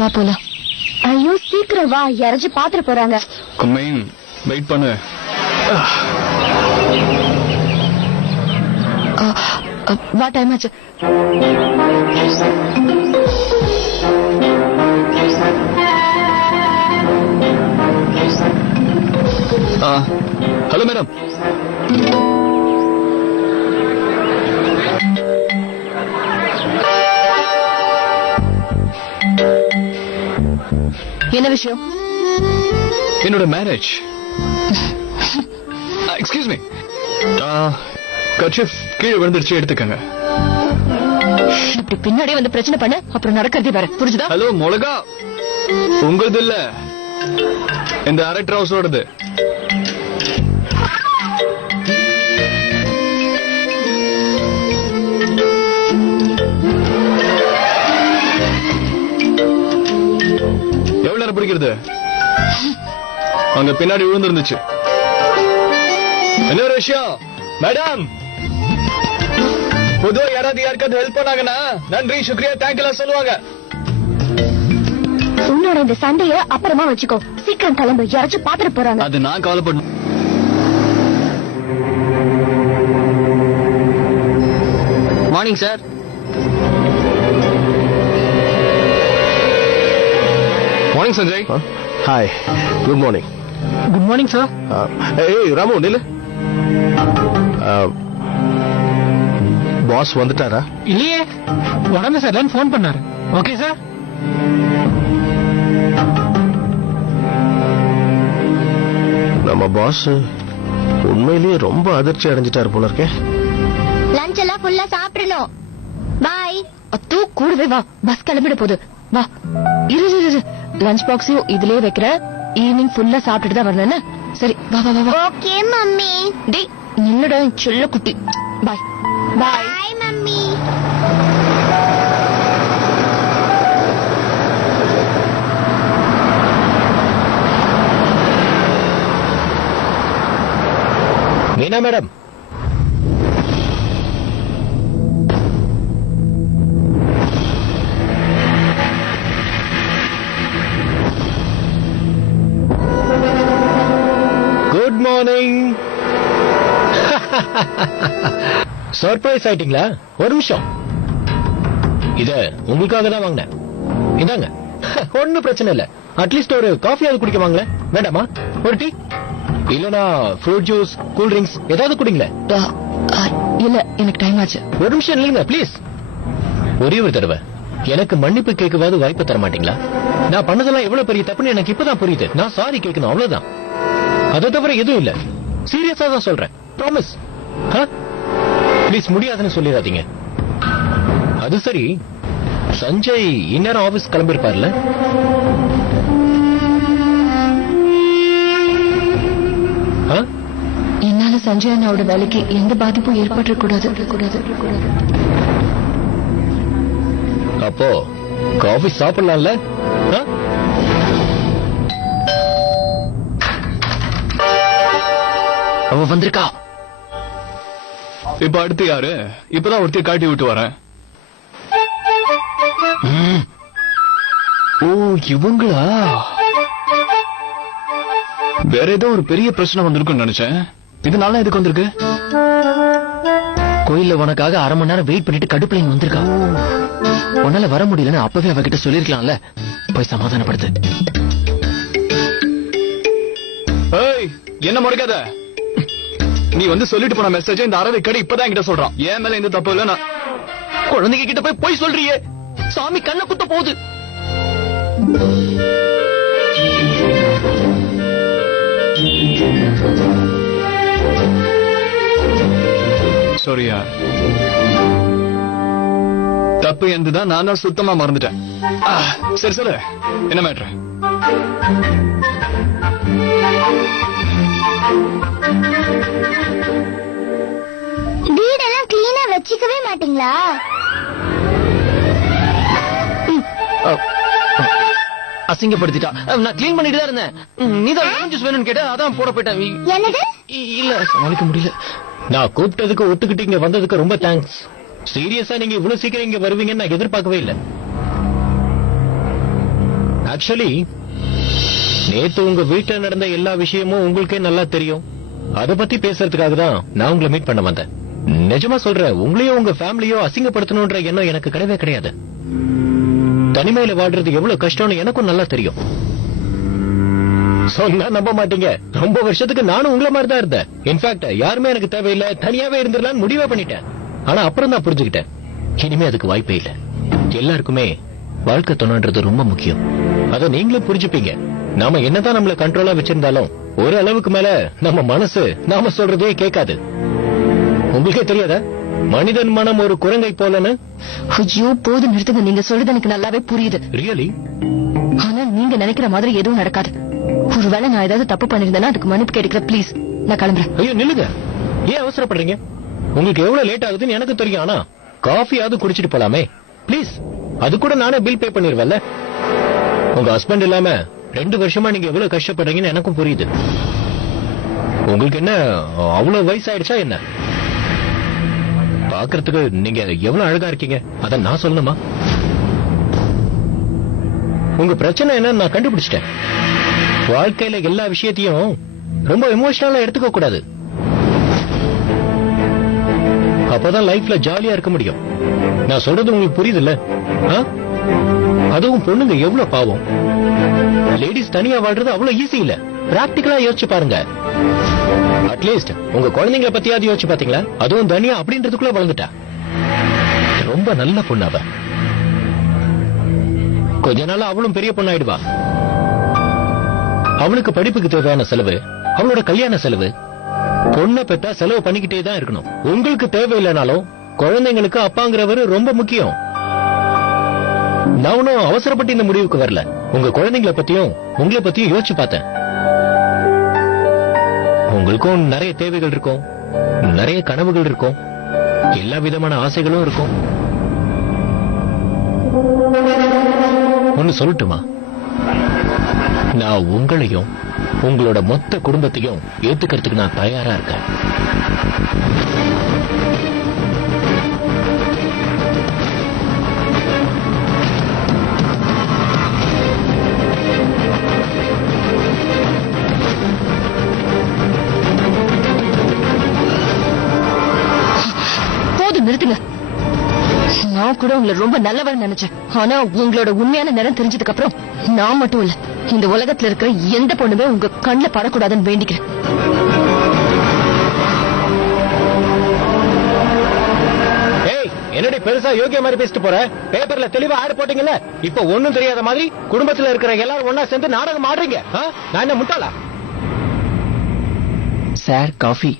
வா போலாம். ஐயோ சீக்கிரம் வா, யாராச்சும் பாத்துட்டு போறாங்க. கும்மையும் வெயிட் பண்ணு. வா, டைம் ஆச்சு. Hello madam. என்ன விஷயம்? என்னோட மேரேஜ். எக்ஸ்கியூஸ் மீ, கர்ச்சீஃப் கீழே விழுந்துருச்சு, எடுத்துக்கங்க. இப்படி பின்னாடியே வந்து பிரச்சனை பண்ண அப்புறம் நடக்கிறதே வேற, புரிஞ்சுதா? ஹலோ மொளகா, உங்களது இல்ல, இந்த அரட்டர் ஹவுஸோடது. எவ்வளவு நேரம் பிடிக்கிறது? அங்க பின்னாடி விழுந்துருந்துச்சு. என்ன ஒரு விஷயம் மேடம்? பொதுவா யாராவது ஹெல்ப் பண்ணாங்கன்னா நன்றி சுக்ரியா தேங்க்யூலாம் சொல்லுவாங்க. உன்னோட இந்த சண்டைய அப்புறமா வச்சுக்கோ, சீக்கிரம் கிளம்பு, யாராச்சும் பாத்துட்டு போறாங்க. அது நான் கவலைப்படணும். Morning sir. Morning Sanjay. Hi, good morning. Good morning sir. ஏய் ராமு நில்லு. பாஸ் வந்துட்டாரா? இல்லையே, உடனே சார் போன் பண்ணாரு. Okay sir. நம்ம பாஸ் உண்மையிலேயே ரொம்ப அதிர்ச்சி அடைஞ்சிட்டாரு போல இருக்கே. லஞ்ச் எல்லாம் ஃபுல்லா சாப்பிடணும். பாய். அத்தோ கூடவே வா, பஸ் கிளம்பிட போகுது. வா, இரு லஞ்ச் பாக்ஸையும் இதுலயே வைக்கிற. ஈவினிங் ஃபுல்லா சாப்பிட்டுட்டு தான் வரணும். சரி வா வா வா. Okay mummy. டேய் நில்லுடா செல்ல குட்டி. Bye bye. Bye mummy. Meena madam, good morning. Surprise ஆயிட்டீங்களா? ஒரு நிமிஷம், இத உங்களுக்காக தான் வாங்கினேன். இதாங்க. ஒன்னும் பிரச்சனை இல்ல. அட்லீஸ்ட் ஒரு காஃபியாவது குடிக்க வாங்களேன். வேண்டாமா? ஒரு டீ இல்லனா ஃப்ரூட் ஜூஸ், கூல் ட்ரிங்க்ஸ் ஏதாவது குடிங்களேன். இல்ல, எனக்கு டைம் ஆச்சு. ஒரு நிமிஷம் இல்லைங்க ப்ளீஸ். ஒரே ஒரு தடவை எனக்கு மன்னிப்பு கேட்கவாது வாய்ப்பு தர மாட்டீங்களா? நான் பண்ணதெல்லாம் எவ்வளவு பெரிய தப்புன்னு எனக்கு இப்பதான் புரியுது. நான் சாரி கேட்கணும், அவ்வளவுதான். அதை தவிர எதுவும் இல்ல. சீரியஸா தான் சொல்றேன். ப்ராமிஸ். ப்ளீஸ், முடியாதுன்னு சொல்லிடாதீங்க. அது சரி, சஞ்சய் இந்நேரம் ஆபீஸ் கிளம்பிருப்பார்ல? என்னால சஞ்சய் அண்ணாவோட வேலைக்கு எந்த பாதிப்பும் ஏற்படக்கூடாது. அப்போ காஃபி சாப்பிடலாம்ல? அவ வந்திருக்கா. இப்ப அடுத்து யாரு? இப்பதான் ஒருத்தைய காட்டி விட்டு வரேன். ஓ இவங்களா? வேற ஏதோ ஒரு பெரிய பிரச்சனை வந்திருக்குன்னு நினைச்சேன். இதனால எதுக்கு வந்திருக்கு? கோயில்ல உனக்காக அரை மணி நேரம் வெயிட் பண்ணிட்டு கடுப்புல வந்திருக்கா. உன்னால வர முடியலன்னு அப்பவே அவகிட்ட சொல்லிருக்கலாம்ல. போய் சமாதானப்படுத்து. ஏய், என்ன முறைக்காத. நீ வந்து சொல்லிட்டு போன மெசேஜ் இந்த அரவை கடை இப்பதான் என்கிட்ட சொல்றான். ஏன் மேல எந்த தப்பு இல்ல. நான் குழந்தைங்க கிட்ட போய் சொல்றியே. சாமி கண்ணை குத்த போகுது. சாரியா, தப்பு என்றுதான் நான் தான் சுத்தமா மறந்துட்டேன். சரி சொல்லு, என்ன மேட்ரு? வீடெல்லாம் கிளீனா வச்சுக்கவே மாட்டீங்களா? அசிங்கப்படுத்திட்டா. நான் கிளீன் பண்ணிட்டு தான் இருந்தேன். நீதான் லெமன் ஜூஸ் வேணும்னு கேட்ட, அதான் போட போயிட்டேன். என்னது? இல்ல, சமாளிக்க முடியல. நான் கூப்பிட்டதுக்கு ஒத்துக்கிட்டு இங்க வந்ததுக்கு ரொம்ப தேங்க்ஸ். சீரியஸா நீங்க இவ்வளவு சீக்கிரம் இங்க வருவீங்கன்னு நான் எதிர்பார்க்கவே இல்லை. ஆக்சுவலி நேத்து உங்க வீட்டுல நடந்த எல்லா விஷயமும் உங்களுக்கே நல்லா தெரியும். அத பத்தி பேசுறதுக்காக தான் நான் உங்களை மீட் பண்ண வந்தேன். நிஜமா சொல்றேன், உங்களையோ உங்க ஃபேமிலியோ அசிங்கப்படுத்தணும்ன்ற எண்ணம் எனக்கு கிடையவே கிடையாது. தனிமையில வாழ்றது எவ்வளவு கஷ்டம்னு எனக்கும் நல்லா தெரியும். சொன்னா நம்ப மாட்டீங்க, ரொம்ப வருஷத்துக்கு நானும் உங்களை மாதிரி தான் இருந்தேன். இன்ஃபேக்ட் யாருமே எனக்கு தேவையில்லை, தனியாவே இருந்துடலாம்னு முடிவே பண்ணிட்டேன். ஆனா அப்புறம் தான் புரிஞ்சுக்கிட்டேன், இனிமே அதுக்கு வாய்ப்பே இல்லை. எல்லாருக்குமே வாழ்க்கை துணைன்றது ரொம்ப முக்கியம். அத நீங்களும் புரிஞ்சுப்பீங்க. நாம என்னதான் நம்மள கண்ட்ரோலா வச்சிருந்தாலும் ஒரு அளவுக்கு மேல நம்ம மனசு நாம சொல்றதே கேட்காது. உங்களுக்கே தெரியாதா மனிதன் மனம் ஒரு குரங்கை போலன்னு? ஐயோ போது நிறுத்துங்க, நீங்க சொல்றது எனக்கு நல்லாவே புரியுது. ரியலி? ஆனா நீங்க நினைக்கிற மாதிரி எதுவும் நடக்காது. ஒருவேளை நான் ஏதாவது தப்பு பண்ணிருந்தேன்னா அதுக்கு மன்னிப்பு கேட்கிறேன் ப்ளீஸ். நான் கிளம்புறேன். ஐயோ நில்லுங்க, ஏன் அவசரப்படுறீங்க? உங்களுக்கு எவ்வளவு லேட் ஆகுதுன்னு எனக்கு தெரியும். ஆனா காஃபியாவது குடிச்சிட்டு போலாமே ப்ளீஸ். அது கூட நானே பில் பே பண்ணிருவேன்ல. உங்க ஹஸ்பண்ட் இல்லாம 2 வருஷமா நீங்க எவ்வளவு கஷ்டப்படுறீங்கன்னு எனக்கும் புரியுது. உங்களுக்கு என்ன அவ்வளவு வயசாயிடுச்சா என்ன? பாக்குறதுக்கு நீங்க எவ்வளவு அழகா இருக்கீங்க, அத நான் சொல்லணுமா? உங்க பிரச்சனை என்னன்னு நான் கண்டுபிடிச்சிட்டேன். வாழ்க்கையில எல்லா விஷயத்தையும் ரொம்ப எமோஷனலா எடுத்துக்க கூடாது. அப்பதான் லைஃப்ல ஜாலியா இருக்க முடியும். நான் சொல்றது உங்களுக்கு புரியுது இல்ல? அதுவும் பொண்ணுங்க எவ்வளவு பாவம். லேடிஸ் தனியா வாழ்றது அவ்வளவு ஈஸி இல்ல. பிராக்டிகலா யோசிச்சு பாருங்க. அட்லீஸ்ட் உங்க குழந்தைங்களை பத்தியாவது யோசிச்சு பாத்தீங்களா? அதுவும் தனியா அப்படின்றதுக்குள்ள வளர்ந்துட்டா. ரொம்ப நல்ல பொண்ணு அவ. கொஞ்ச நாள் அவளும் பெரிய பொண்ணாயிடுவா. அவளுக்கு படிப்புக்கு தேவையான செலவு, அவளோட கல்யாண செலவு, பொண்ணை பெத்தா செலவு பண்ணிக்கிட்டே தான் இருக்கணும். உங்களுக்கு தேவையில்லைனாலும் குழந்தைங்களுக்கு அப்பாங்கிறவரு ரொம்ப முக்கியம். நான் ஒன்னும் அவசரப்பட்டு இந்த முடிவுக்கு வரல. உங்க குழந்தைங்களை பத்தியும் உங்களை பத்தியும் யோசிச்சு பார்த்தேன். உங்களுக்கும் நிறைய தேவைகள் இருக்கும், நிறைய கனவுகள் இருக்கும், எல்லா விதமான ஆசைகளும் இருக்கும். ஒன்னு சொல்லட்டுமா? நான் உங்களையும் உங்களோட மொத்த குடும்பத்தையும் ஏத்துக்கிறதுக்கு நான் தயாரா இருக்கேன். போதும் நிறுத்துங்க. நான் கூட உங்களை ரொம்ப நல்லவன் நினைச்சேன். ஆனா உங்களோட உண்மையான நிறம் தெரிஞ்சதுக்கு அப்புறம் நான் மட்டும் இல்ல, இந்த உலகத்துல இருக்கிற எந்த பொண்ணுமே உங்க கண்ணுல படக்கூடாதுன்னு வேண்டிக்கிறேன். என்னடி பெருசா யோகிய மாதிரி பேசிட்டு போற? பேப்பர்ல தெளிவா ஆடு போட்டீங்கல்ல, இப்ப ஒண்ணும் தெரியாத மாதிரி குடும்பத்துல இருக்கிற எல்லாரும் ஒன்னா சேர்ந்து நாடகம் ஆடுறீங்க. நான் என்ன முட்டாளா? Sir coffee,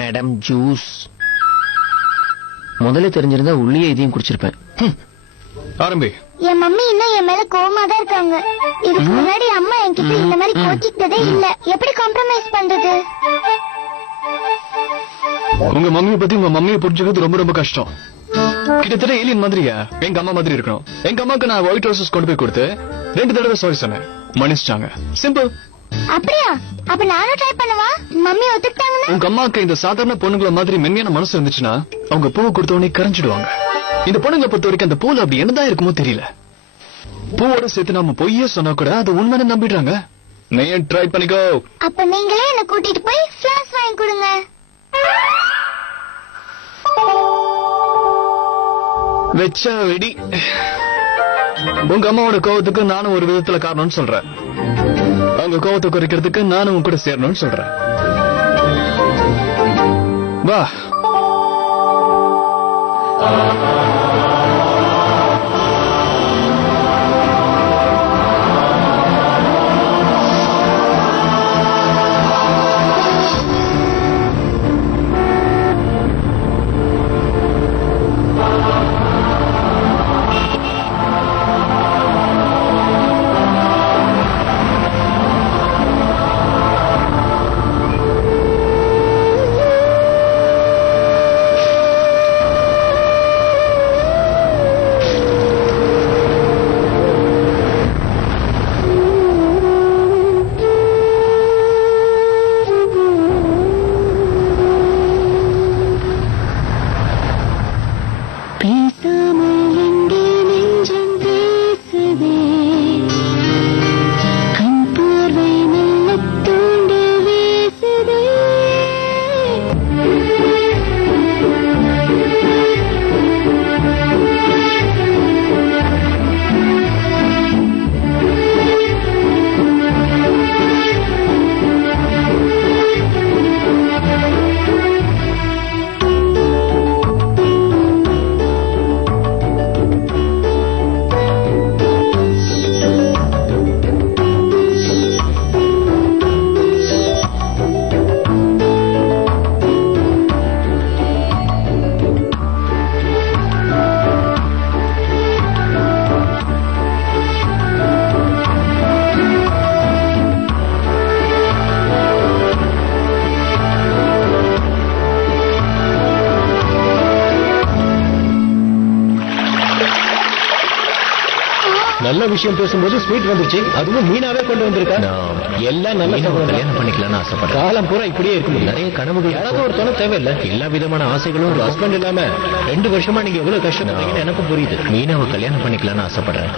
madam juice. முதல்ல தெரிஞ்சிருந்தா உள்ளே இதையும் குடிச்சிருப்பேன். ஆரம்பி. என் மம்மி இன்னும் என் மேல கோவமா தான் இருக்காங்க. இதுக்கு முன்னாடி அம்மா என்கிட்ட இந்த மாதிரி கோச்சிக்கிட்டதே இல்ல. எப்படி காம்ப்ரமைஸ் பண்றது? உங்க மம்மியை பத்தி உங்க மம்மியை புரிஞ்சுக்கிறது ரொம்ப ரொம்ப கஷ்டம். கிட்டத்தட்ட ஏலியன் மாதிரியா? எங்க அம்மா மாதிரி இருக்கணும். எங்க அம்மாக்கு நான் ஒயிட் ரோசஸ் கொண்டு போய் கொடுத்து 2 தடவை சாரி சொன்னேன், மன்னிச்சிட்டாங்க. சிம்பிள். அப்படியா? அப்ப நானும் ட்ரை பண்ணவா? மம்மி ஒத்துக்கிட்டாங்கன்னா? உங்க அம்மாக்கு இந்த சாதாரண பொண்ணுங்கள மாதிரி மென்மையான மனசு இருந்துச்சுன்னா அவங்க பூவை கொடுத்தவனே கரைஞ்சிடுவாங்க. இந்த பொண்ணுங்களை பொறுத்த வரைக்கும் அந்த பூல அப்படி என்னதான் இருக்குமோ தெரியல. பூவோட சேர்த்து நாம பொய்யே சொன்னா கூட அது உண்மைன்னு நம்பிடுறாங்க. நீ ட்ரை பண்ணிக்கோ. அப்ப நீங்களே என்ன கூட்டிட்டு போய் ஃபிளாஸ் வாங்கி கொடுங்க. வெச்சா வெடி. உங்க அம்மாவோட கோவத்துக்கு நானும் ஒரு விதத்துல காரணம்னு சொல்றேன். அவங்க கோவத்தை குறைக்கிறதுக்கு நானும் உங்க கூட சேரணும்னு சொல்றேன். வா. நல்ல விஷயம் பேசும்போது ஸ்வீட் வந்துருச்சு, அதுவும் மீனாவே கொண்டு வந்திருக்கா. நான் எல்லாம் நல்ல கல்யாணம் பண்ணிக்கலாம்னு ஆசைப்படுறேன். காலம் பூரா இப்படியே இருக்கும். நிறைய கனவுகள், யாராவது ஒரு துணை தேவையில்லை. எல்லா விதமான ஆசைகளும் ஒரு ஹஸ்பண்ட் இல்லாம 2 வருஷமா நீங்க எவ்வளவு கஷ்டப்படுறீங்கன்னு எனக்கும் புரியுது. மீனாவை கல்யாணம் பண்ணிக்கலாம்னு ஆசைப்படுறேன்.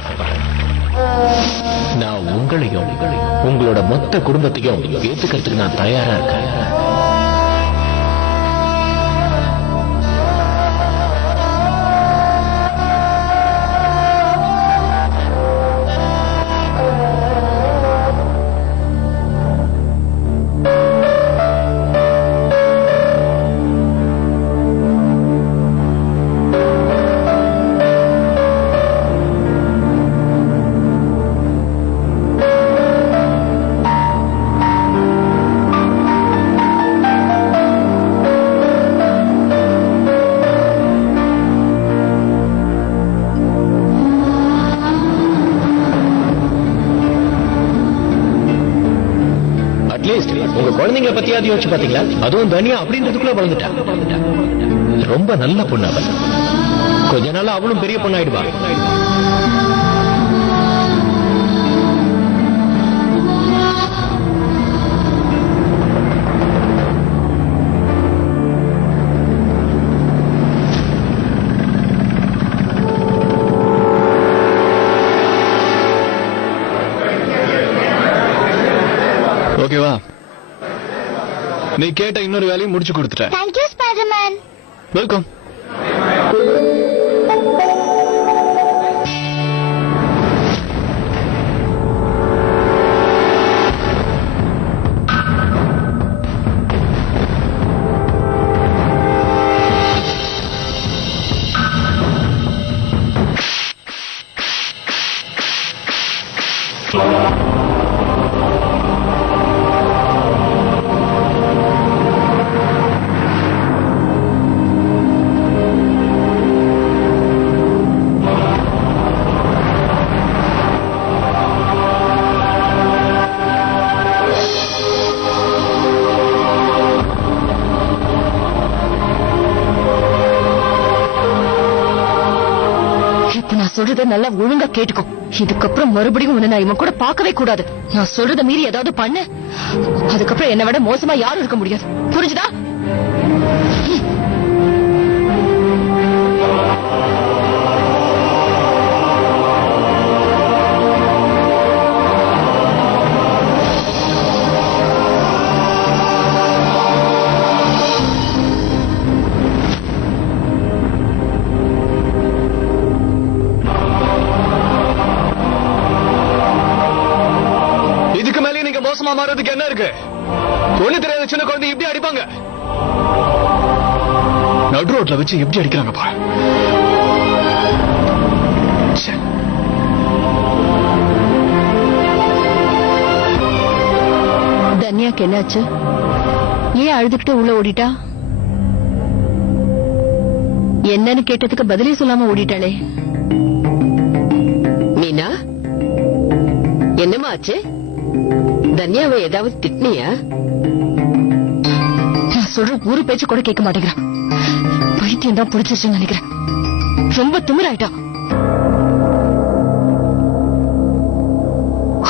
நான் உங்களையும் உங்களோட மொத்த குடும்பத்தையும் ஏத்துக்கிறதுக்கு நான் தயாரா இருக்கேன். உங்க குழந்தைங்களை பத்தியாவது யோசிச்சு பாத்தீங்களா? அதுவும் தனியா அப்படின்றதுக்குள்ள வளர்ந்துட்டா. ரொம்ப நல்ல பொண்ணு அவள். கொஞ்ச நாள் அவளும் பெரிய பொண்ணாயிடுவா. ஓகேவா? நீ கேட்ட இன்னொரு வேலையும் முடிச்சு கொடுத்துட்டேன். Thank you, Spider-Man. வெல்கம். சொல்றத நல்லா ஒழுங்கா கேட்டுக்கோ. இதுக்கப்புறம் மறுபடியும் உன்னை நான் இவன் கூட பார்க்கவே கூடாது. நான் சொல்றத மீறி ஏதாவது பண்ணு, அதுக்கப்புறம் என்னை விட மோசமா யாரும் இருக்க முடியாது. புரிஞ்சுதா? மோசமா மாறதுக்கு என்ன இருக்கு? ஒண்ணு தெரியாத சின்ன குழந்தை எப்படி அடிப்பாங்க? நடு ரோட்ல வச்சு எப்படி அடிக்கிறாங்க பா. தன்யாக்கு என்னாச்சு? ஏன் அழுதுகிட்டு உள்ள ஓடிட்டா? என்னன்னு கேட்டதுக்கு பதிலே சொல்லாம ஓடிட்டாளே. மீனா, என்னமா ஆச்சு? தன்யாவை ஏதாவது திட்டினியா? நான் சொல்ற ஒரு பேச்சு கூட கேட்க மாட்டேங்கிறான். பைத்தியம் தான் பிடிச்சிருச்சுன்னு நினைக்கிறேன். ரொம்ப திமிராயிட்டா.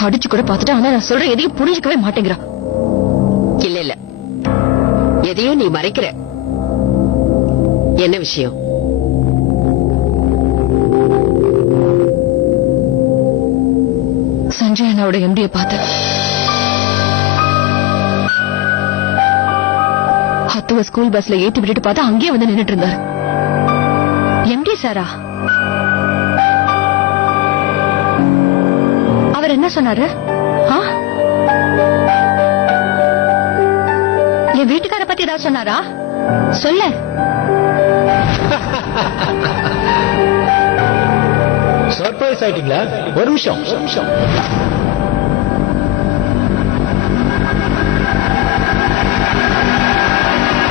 அடிச்சு கூட பாத்துட்டா, ஆனா நான் சொல்ற எதையும் புரிஞ்சுக்கவே மாட்டேங்கிறா. இல்ல இல்ல, எதையும் நீ மறைக்கிற. என்ன விஷயம்? சஞ்சய் அண்ணாவோட எம்டியை பார்த்தேன். ஹத்துவ ஸ்கூல் பஸ்ல ஏத்தி விட்டுட்டு பார்த்தா அங்கேயே வந்து நின்னுட்டு இருந்தாரு. எம்டி சாரா? அவர் என்ன சொன்னாரு? என் வீட்டுக்கார பத்தி ஏதாவது சொன்னாரா? சொல்ல. சர்ப்ரைஸ் ஆயிட்டீங்களா? ஒரு நிமிஷம்.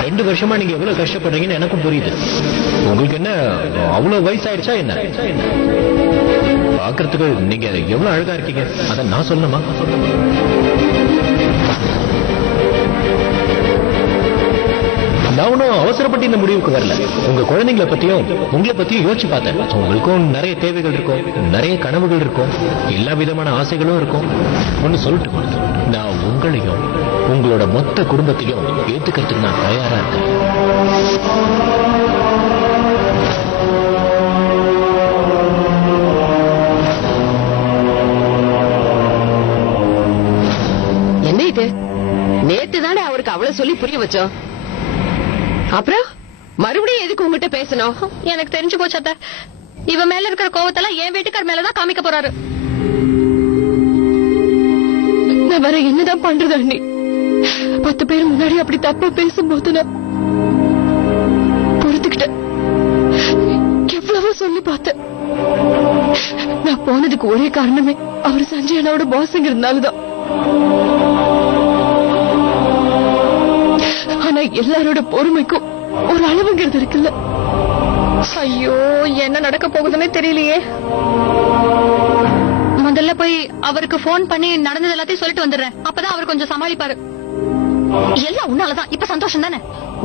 2 வருஷமா நீங்க எவ்வளவு கஷ்டப்படுறீங்கன்னு எனக்கும் புரியுது. உங்களுக்கு என்ன அவ்வளவு வயசாயிடுச்சா என்ன? பாக்குறதுக்கு நீங்க எவ்வளவு அழகா இருக்கீங்க. அத நான் சொல்லணுமா? நான் ஒன்னும் அவசரப்பட்டு இந்த முடிவுக்கு வரல. உங்க குழந்தைங்களை பத்தியும் உங்களை பத்தியும் யோசிச்சு பார்த்தேன். உங்களுக்கும் நிறைய தேவைகள் இருக்கும், நிறைய கனவுகள் இருக்கும், எல்லா விதமான ஆசைகளும் இருக்கும். ஒன்னு சொல்லட்டுமா, நான் உங்களையும் உங்களோட மொத்த குடும்பத்தையும் ஏத்துக்கிறதுக்கு நான் தயாரா இருக்கேன். என்ன இது? நேத்து தானே அவருக்கு அவ்வளவு சொல்லி புரிய வச்சோம். அப்புறம் மறுபடியும் எதுக்கு உங்ககிட்ட பேசணும்? எனக்கு தெரிஞ்சு போச்சு அத்தை. இவ மேல இருக்கிற கோவத்தெல்லாம் என் வீட்டுக்கார் மேலதான் காமிக்க போறாரு. நான் வேற என்னதான் பண்றது அண்ணி? 10 பேர் முன்னாடி அப்படி தப்பா பேசும்போது நான் பொறுத்துக்கிட்டேன். எவ்வளவோ சொல்லி பார்த்தேன். நான் போனதுக்கு ஒரே காரணமே அவர் சஞ்சய் அண்ணாவோட பாஸ்ங்கிறதுனாலதான். ஆனா எல்லாரோட பொறுமைக்கும் ஒரு அளவுங்கிறது இருக்குல்ல. ஐயோ, என்ன நடக்க போகுதுன்னே தெரியலையே. முதல்ல போய் அவருக்கு போன் பண்ணி நடந்தது எல்லாத்தையும் சொல்லிட்டு வந்துடுறேன். அப்பதான் அவர் கொஞ்சம் சமாளிப்பாரு. எல்லாம் உன்னாலதான். இப்ப சந்தோஷம் தானே?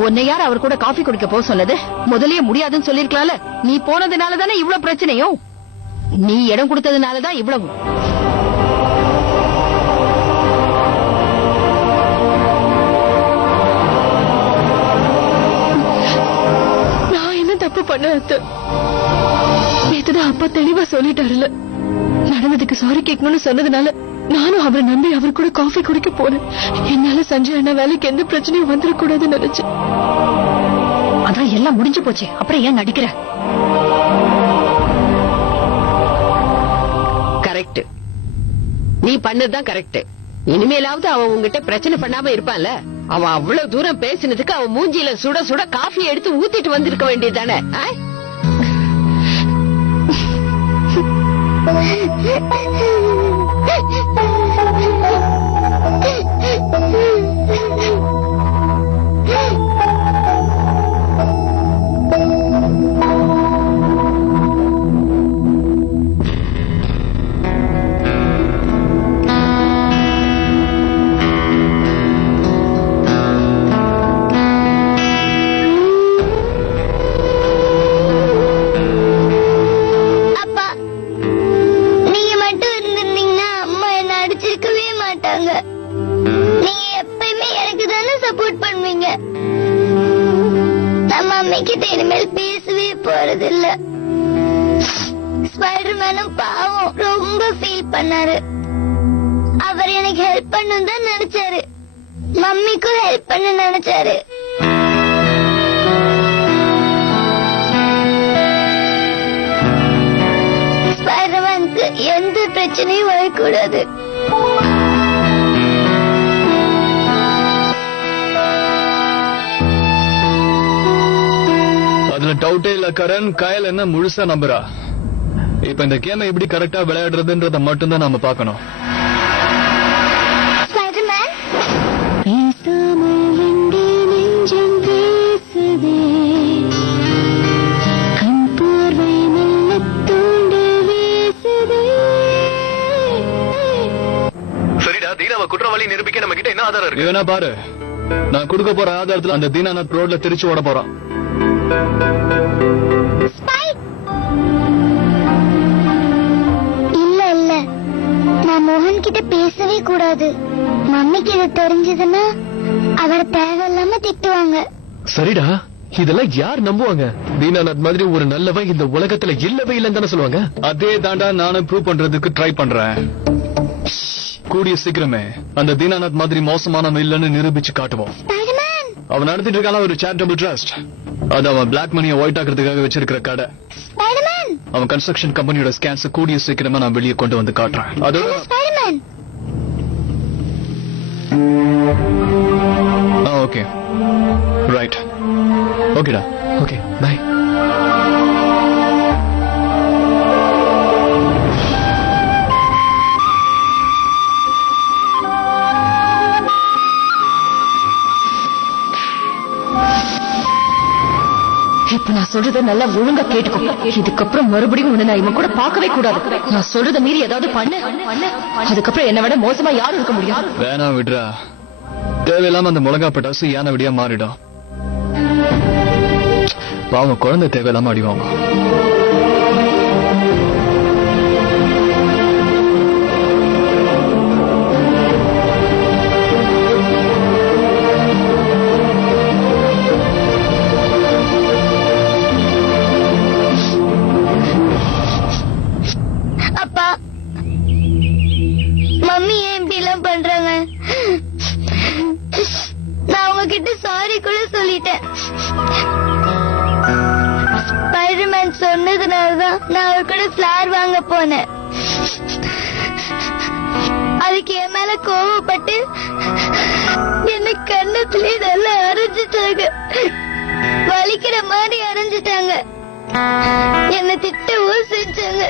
உன்னை யார் அவர் கூட காஃபி குடிக்க போக சொன்னது? முதல்லயே முடியாதுன்னு சொல்லிருக்கலாம்ல. நீ போனதுனால தானே இவ்வளவு பிரச்சனையும். நீ இடம் கொடுத்ததுனாலதான் இவ்வளவு. தப்பு பண்ண நேத்துதான் அப்பா தெளிவா சொல்லிட்டாருல. நடந்ததுக்கு சாரி கேட்கணும்னு சொன்னதுனால நானும் அவரை நம்பி அவர் கூட காஃபி குடிக்க போனேன். என்னால சஞ்சய் அண்ணா வேலைக்கு எந்த பிரச்சனையும் வந்துடக்கூடாதுன்னு நினைச்சேன். அதான் எல்லாம் முடிஞ்சு போச்சு. அப்புறம் ஏன் நடிக்கிற? கரெக்ட், நீ பண்ணதுதான் கரெக்ட். இனிமேலாவது அவன் உங்ககிட்ட பிரச்சனை பண்ணாம இருப்பான்ல. அவன் அவ்வளவு தூரம் பேசினதுக்கு அவன் மூஞ்சியில சுட சுட காஃபி எடுத்து ஊத்திட்டு வந்திருக்க வேண்டியதானே? நீங்க எப்பயுமே எனக்கு தானே சப்போர்ட் பண்ணுவீங்க. நம்ம அம்மா கிட்ட இனிமேல் பேசவே போறது இல்ல. ஸ்பைடர்மேனும் பாவம் ரொம்ப ஃபீல் பண்ணாரு. அவர் எனக்கு ஹெல்ப் பண்ணணும் தான் நினைச்சாரு. மம்மிக்கும் ஹெல்ப் பண்ண நினைச்சாரு. ஸ்பைடர்மேனுக்கு எந்த பிரச்சனையும் வரக்கூடாது. அதுல டவுட்டே இல்ல கரண். கயல் என்ன முழுசா நம்புறா. இப்ப இந்த கேமை எப்படி கரெக்டா விளையாடுறதுன்றத மட்டும்தான் நாம பாக்கணும். சரிடா, தீனாவை குற்றவாளி நிரூபிக்க நம்ம கிட்ட என்ன ஆதாரம் இருக்கு? வேணா பாரு. நான் கொடுக்க போற ஆதாரத்துல அந்த தீனாநாத் ரோட்ல திருச்சி ஓட போறான். இல்ல இல்ல, நான் மோகன் கிட்ட பேசவே கூடாது. மம்மிக்கு இது தெரிஞ்சதுன்னா அவரை தேவையில்லாம திட்டுவாங்க. சரிடா, இதெல்லாம் யார் நம்புவாங்க? தீனாநாத் மாதிரி ஒரு நல்லவன் இந்த உலகத்துல இல்லவே இல்லன்னு தானே சொல்லுவாங்க. அதே தாண்டா நானும் ப்ரூவ் பண்றதுக்கு ட்ரை பண்றேன். கூடிய சீக்கிரமே அந்த தீனாநாத் மாதிரி மோசமானவன் இல்லன்னு நிரூபிச்சு காட்டுவோம். அவன் நடத்திட்டு இருக்கான ஒரு சேரிட்டபிள் ட்ரஸ்ட். அது அவன் பிளாக் மணியை ஒயிட் ஆக்குறதுக்காக வச்சிருக்கிற கடை. அவன் கன்ஸ்ட்ரக்ஷன் கம்பெனியோட ஸ்கேன்ஸ் கூடிய சீக்கிரமா நான் வெளியே கொண்டு வந்து காட்டுறேன். அதோட ஓகே ரைட். ஓகேடா. Okay bye. இப்ப நான் சொல்றத நல்லா ஒழுங்கா கேட்டுக்கோ. இதுக்கப்புறம் மறுபடியும் உன்னை நான் இவன் கூட பார்க்கவே கூடாது. நான் சொல்றத மீறி ஏதாவது பண்ண அதுக்கப்புறம் என்ன விட மோசமா யாரும் இருக்க முடியும். வேணாம் விடுறா. தேவையில்லாம அந்த மிளகா பட்டாசு யானை விடியா மாறிடும். பாவம் குழந்தை தேவையில்லாம அடிவாங்க. அப்பா, மம்மி ஏன் இப்படி எல்லாம் பண்றாங்க? நான் உங்ககிட்ட சாரி கூட சொல்லிட்டேன். ஸ்பைடர்மேன் சொன்னதுனாலதான் நான் அவர் கூட ஃபிளார் வாங்க போனேன். அதுக்கு என் மேல கோவப்பட்டு என்ன கண்ணத்திலே நல்லா அரைஞ்சிட்டாங்க. வலிக்கிற மாதிரி அரைஞ்சிட்டாங்க. என்ன திட்டவும் செஞ்சாங்க.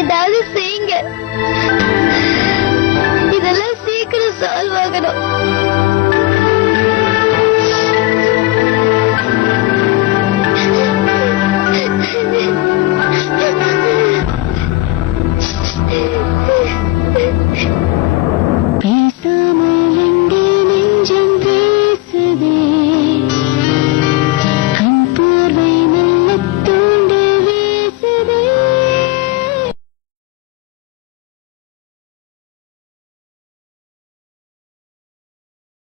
ஏதாவது செய்யுங்க. இதெல்லாம் சீக்கிரம் சால்வ் ஆகணும்.